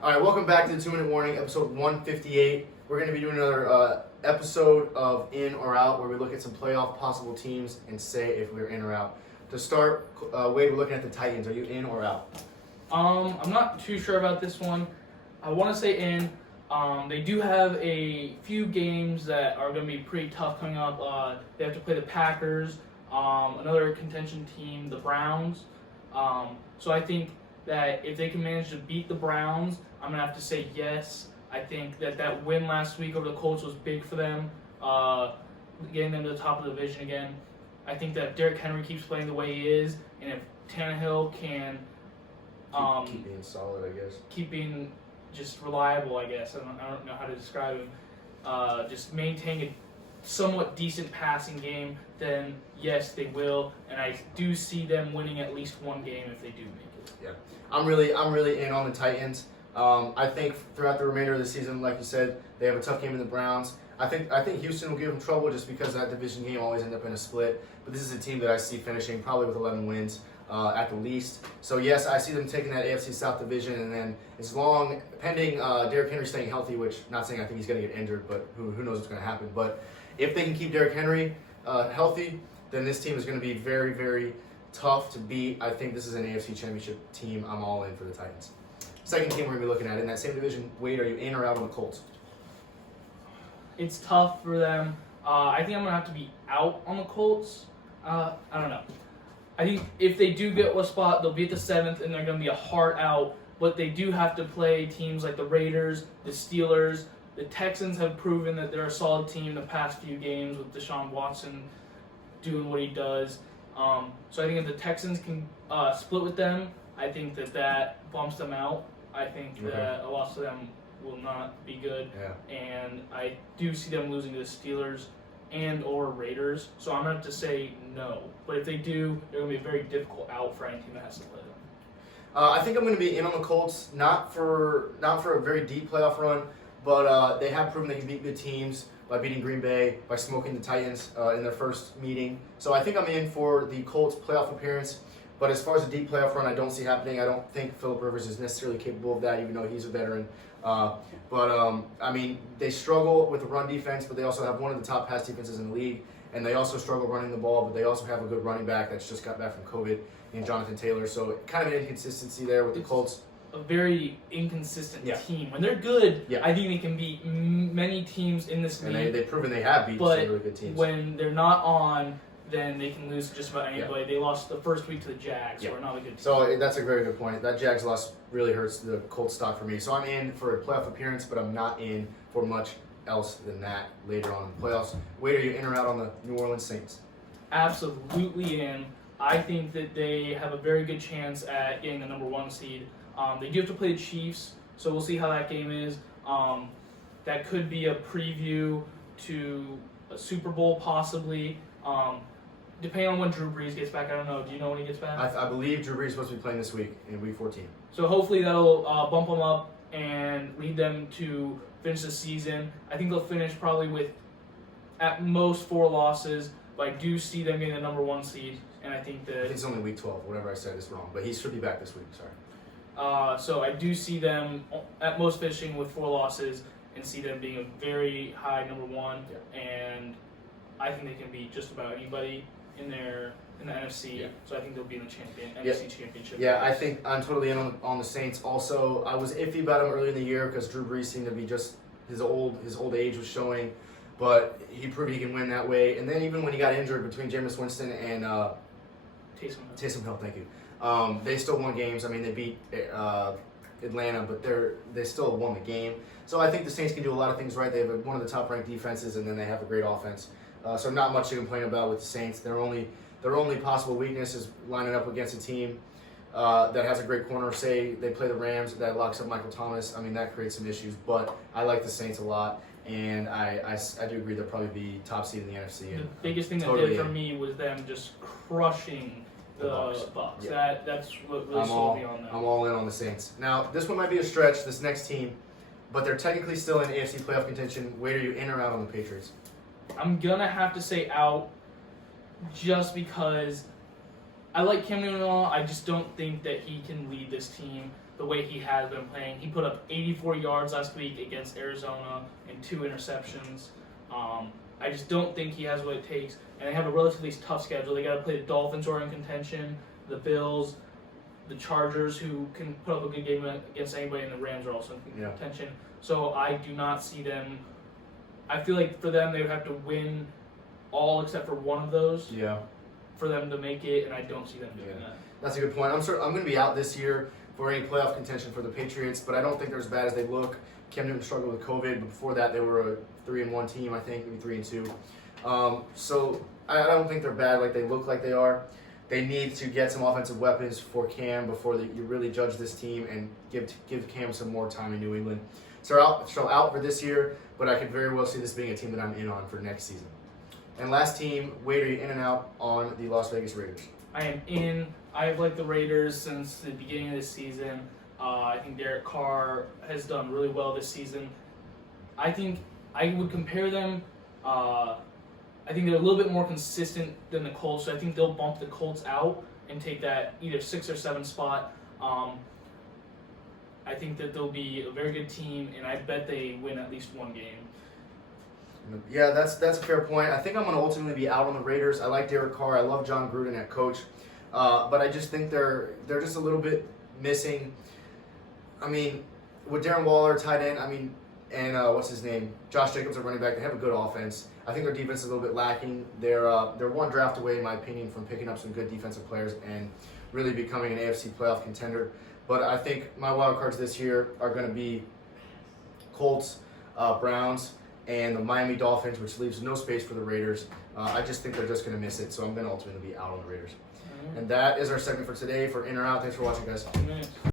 All right, welcome back to the 2-Minute Warning, episode 158. We're going to be doing another episode of In or Out, where we look at some playoff possible teams and say if we're in or out. To start, Wade, we're looking at the Titans. Are you in or out? I'm not too sure about this one. I want to say in. They do have a few games that are going to be pretty tough coming up. They have to play the Packers, another contention team, the Browns. So I think that if they can manage to beat the Browns, I'm going to have to say yes. I think that win last week over the Colts was big for them, getting them to the top of the division again. I think that if Derrick Henry keeps playing the way he is, and if Tannehill can keep being solid, I guess. Keep being just reliable, I guess. I don't know how to describe him. Just maintain a somewhat decent passing game, then yes, they will. And I do see them winning at least one game if they do make it. Yeah, I'm really in on the Titans. I think throughout the remainder of the season, like you said, they have a tough game in the Browns. I think Houston will give them trouble just because that division game always ends up in a split. But this is a team that I see finishing probably with 11 wins at the least. So yes, I see them taking that AFC South division, and then pending Derrick Henry staying healthy, which not saying I think he's going to get injured, but who knows what's going to happen. But if they can keep Derrick Henry healthy, then this team is going to be very, very tough to beat. I think this is an AFC Championship team. I'm all in for the Titans. Second team we're going to be looking at in that same division. Wade, are you in or out on the Colts? It's tough for them. I think I'm going to have to be out on the Colts. I don't know. I think if they do get a spot, they'll be at the 7th, and they're going to be a hard out. But they do have to play teams like the Raiders, the Steelers. The Texans have proven that they're a solid team the past few games with Deshaun Watson doing what he does. So I think if the Texans can split with them, I think that bumps them out. I think that a loss to them will not be good. Yeah. And I do see them losing to the Steelers and or Raiders. So I'm going to have to say no. But if they do, they're going to be a very difficult out for any team that has to play them. I think I'm going to be in on the Colts, not for a very deep playoff run, but they have proven they can beat good teams by beating Green Bay, by smoking the Titans in their first meeting. So I think I'm in for the Colts playoff appearance. But as far as a deep playoff run, I don't see happening. I don't think Phillip Rivers is necessarily capable of that, even though he's a veteran. I mean, they struggle with the run defense, but they also have one of the top pass defenses in the league. And they also struggle running the ball, but they also have a good running back that's just got back from COVID in Jonathan Taylor. So kind of an inconsistency there with the Colts. A very inconsistent team. When they're good, I think they can beat many teams in this league. And they've proven they have beat some really good teams. When they're not on, then they can lose just about anybody. They lost the first week to the Jags, who are not a good team. So that's a very good point. That Jags loss really hurts the Colts stock for me. So I'm in for a playoff appearance, but I'm not in for much else than that later on in the playoffs. Wade, are you in or out on the New Orleans Saints? Absolutely in. I think that they have a very good chance at getting the number 1 seed. They do have to play the Chiefs, so we'll see how that game is. That could be a preview to a Super Bowl, possibly. Depending on when Drew Brees gets back, I don't know. Do you know when he gets back? I believe Drew Brees is supposed to be playing this week in Week 14. So hopefully that'll bump them up and lead them to finish the season. I think they'll finish probably with at most 4 losses, but I do see them getting the number 1 seed, and I think that... It's only Week 12. Whatever I said is wrong, but he should be back this week. Sorry. So I do see them at most finishing with 4 losses and see them being a very high number 1, and I think they can beat just about anybody in the NFC. So I think they'll be in the NFC Championship. Yeah, I think I'm totally in on the Saints. Also, I was iffy about them early in the year because Drew Brees seemed to be just his old age was showing, but he proved he can win that way. And then even when he got injured between Jameis Winston and Taysom Hill, thank you. They still won games. I mean, they beat Atlanta, but they still won the game. So I think the Saints can do a lot of things right. They have one of the top-ranked defenses, and then they have a great offense. So not much to complain about with the Saints. Their only possible weakness is lining up against a team that has a great corner. Say they play the Rams, that locks up Michael Thomas. I mean, that creates some issues. But I like the Saints a lot, and I do agree they'll probably be top seed in the NFC. The biggest thing that did for me was them just crushing the Bucs. That's what really sold me on them. I'm all in on the Saints. Now, this one might be a stretch, this next team, but they're technically still in AFC playoff contention. Where are you in or out on the Patriots? I'm going to have to say out just because I like Cam Newton and all. I just don't think that he can lead this team. the way he has been playing. He put up 84 yards last week against Arizona and 2 interceptions. I just don't think he has what it takes. And they have a relatively tough schedule. They got to play the Dolphins, who are in contention, the Bills, the Chargers, who can put up a good game against anybody, and the Rams are also in contention. So I do not see them. I feel like for them, they would have to win all except for one of those for them to make it, and I don't see them doing that. That's a good point. I'm going to be out this year for any playoff contention for the Patriots, but I don't think they're as bad as they look. Cam Newton struggled with COVID, but before that, they were a 3-1 team, I think, maybe 3-2. So I don't think they're bad like they look like they are. They need to get some offensive weapons for Cam before you really judge this team and give Cam some more time in New England. So out for this year, but I could very well see this being a team that I'm in on for next season. And last team, Wade, are you in and out on the Las Vegas Raiders? I am in. I have liked the Raiders since the beginning of this season. I think Derek Carr has done really well this season. I think I would compare them. I think they're a little bit more consistent than the Colts, so I think they'll bump the Colts out and take that either 6 or 7 spot. I think that they'll be a very good team, and I bet they win at least one game. Yeah, that's a fair point. I think I'm going to ultimately be out on the Raiders. I like Derek Carr. I love John Gruden at coach. But I just think they're just a little bit missing. I mean, with Darren Waller, tight end, and what's his name? Josh Jacobs at running back, they have a good offense. I think their defense is a little bit lacking. They're one draft away, in my opinion, from picking up some good defensive players and really becoming an AFC playoff contender. But I think my wild cards this year are going to be Colts, Browns, and the Miami Dolphins, which leaves no space for the Raiders. I just think they're just going to miss it, so I'm going to ultimately be out on the Raiders. And that is our segment for today for In or Out. Thanks for watching, guys.